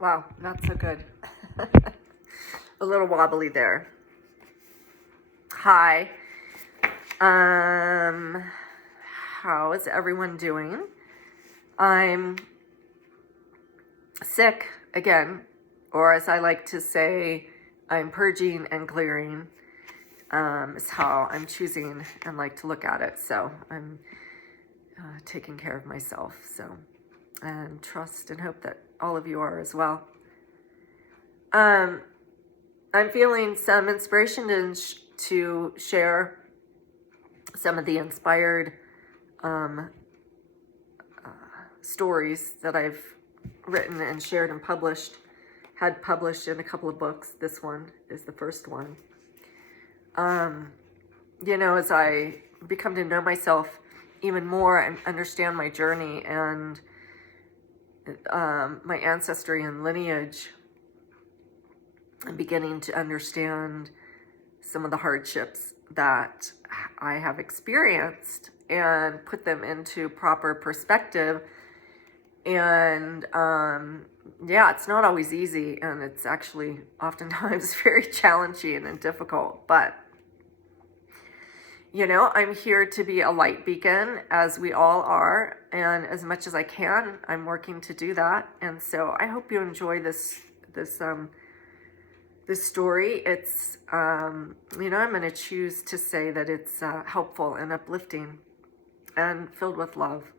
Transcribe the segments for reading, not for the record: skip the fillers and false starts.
Wow, not so good. A little wobbly there. Hi. How is everyone doing? I'm sick again, or as I like to say, I'm purging and clearing, is how I'm choosing and like to look at it. So I'm taking care of myself. So, and trust and hope that all of you are as well. I'm feeling some inspiration to share some of the inspired stories that I've written and shared and had published in a couple of books. This one is the first one. As I become to know myself even more and understand my journey and my ancestry and lineage, I'm beginning to understand some of the hardships that I have experienced and put them into proper perspective. And it's not always easy, and it's actually oftentimes very challenging and difficult, but I'm here to be a light beacon, as we all are, and as much as I can, I'm working to do that. And so I hope you enjoy this story. It's I'm going to choose to say that it's helpful and uplifting and filled with love.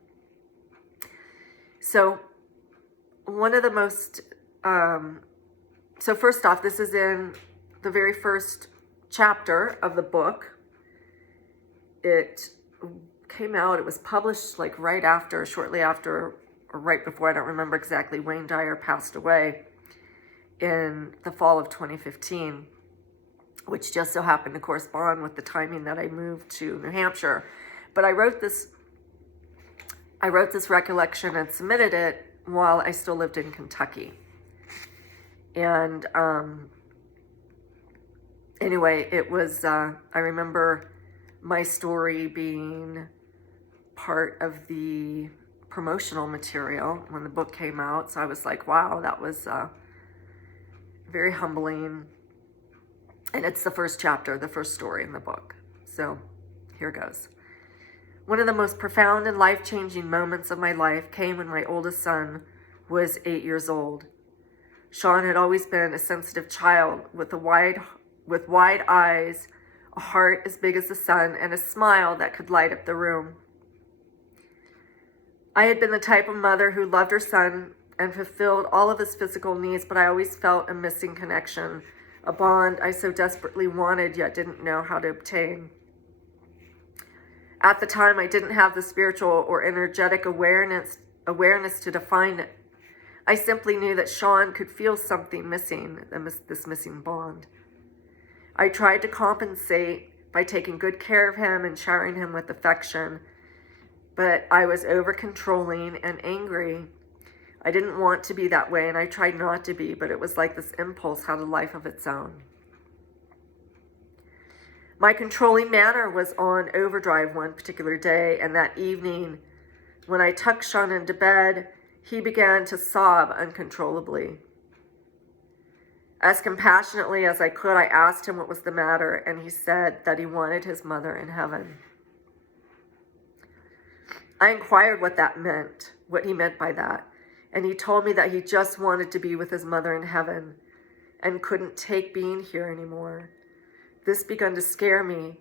So one of the most so first off, this is in the very first chapter of the book. It came out, it was published like shortly after, or right before, I don't remember exactly, Wayne Dyer passed away in the fall of 2015, which just so happened to correspond with the timing that I moved to New Hampshire. But I wrote this recollection and submitted it while I still lived in Kentucky. And anyway, it was, I remember my story being part of the promotional material when the book came out. So I was like, wow, that was very humbling. And it's the first chapter, the first story in the book. So here goes. One of the most profound and life-changing moments of my life came when my oldest son was 8 years old. Sean had always been a sensitive child with wide eyes, a heart as big as the sun, and a smile that could light up the room. I had been the type of mother who loved her son and fulfilled all of his physical needs, but I always felt a missing connection, a bond I so desperately wanted yet didn't know how to obtain. At the time, I didn't have the spiritual or energetic awareness to define it. I simply knew that Sean could feel something missing, this missing bond. I tried to compensate by taking good care of him and showering him with affection, but I was over-controlling and angry. I didn't want to be that way, and I tried not to be, but it was like this impulse had a life of its own. My controlling manner was on overdrive one particular day, and that evening, when I tucked Sean into bed, he began to sob uncontrollably. As compassionately as I could, I asked him what was the matter, and he said that he wanted his mother in heaven. I inquired what he meant by that, and he told me that he just wanted to be with his mother in heaven and couldn't take being here anymore. This began to scare me,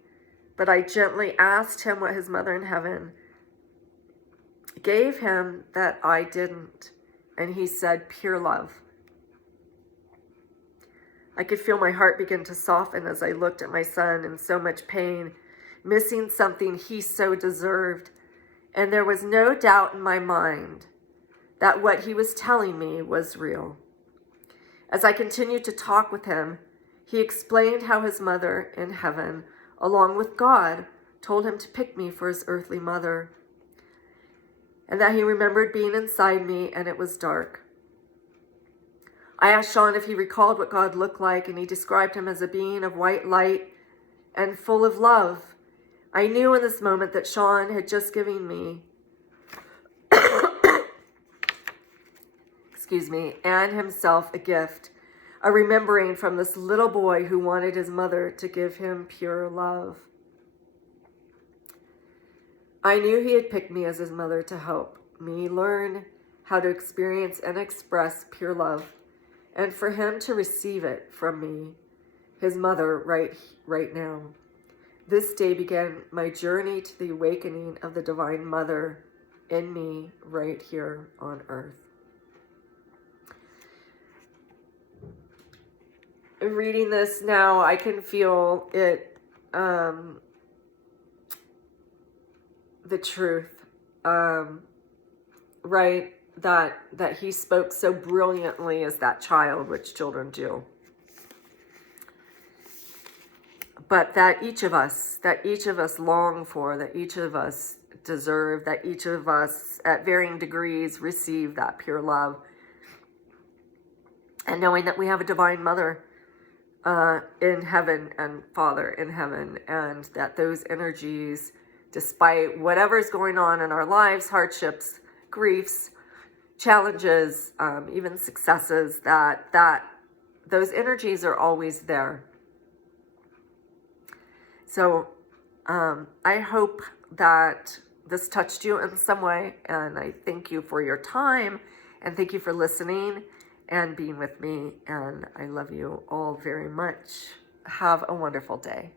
but I gently asked him what his mother in heaven gave him that I didn't, and he said, pure love. I could feel my heart begin to soften as I looked at my son in so much pain, missing something he so deserved, and there was no doubt in my mind that what he was telling me was real. As I continued to talk with him, he explained how his mother in heaven, along with God, told him to pick me for his earthly mother, and that he remembered being inside me and it was dark. I asked Sean if he recalled what God looked like, and he described him as a being of white light and full of love. I knew in this moment that Sean had just given me and himself a gift, a remembering from this little boy who wanted his mother to give him pure love. I knew he had picked me as his mother to help me learn how to experience and express pure love, and for him to receive it from me, his mother, right now. This day began my journey to the awakening of the Divine Mother in me right here on earth. Reading this now, I can feel it, the truth, right? That he spoke so brilliantly as that child, which children do. But that each of us long for, that each of us deserve, that each of us at varying degrees receive that pure love. And knowing that we have a Divine Mother in heaven and Father in heaven, and that those energies, despite whatever's going on in our lives, hardships, griefs, challenges, even successes, that those energies are always there. So I hope that this touched you in some way, and I thank you for your time, and thank you for listening and being with me, and I love you all very much. Have a wonderful day.